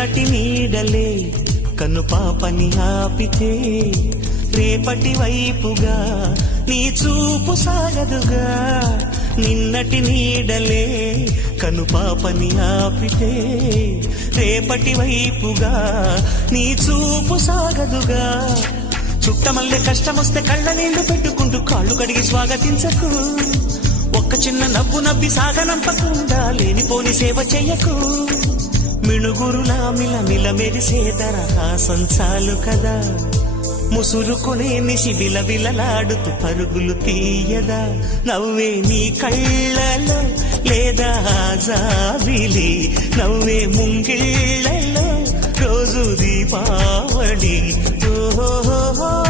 నిన్నటి నీడలే కను పాపని ఆపితే రేపటి వైపుగా నీ చూపు సాగదుగా. నిన్నటి నీడలే కను పాపని ఆపితే రేపటి వైపుగా నీ చూపు సాగదుగా. చుట్టమల్లె కష్టమొస్తే కళ్ళ నీళ్లు పెట్టుకుంటూ కాళ్ళు కడిగి స్వాగతించకు. ఒక్క చిన్న నవ్వు నవ్వి సాగనంపకుండా లేనిపోని సేవ చెయ్యకు. మిణుగురులా మిలమిల మెరిసే దరహాసం చాలు కదా. ముసురుకునే నిశి విలవిలలాడుతూ పరుగులు తీయదా. నవ్వే నీ కళ్ళలో లేదా జాబిలి, నవ్వే ముంగిళ్ళలో రోజు దీపావళి. ఓహో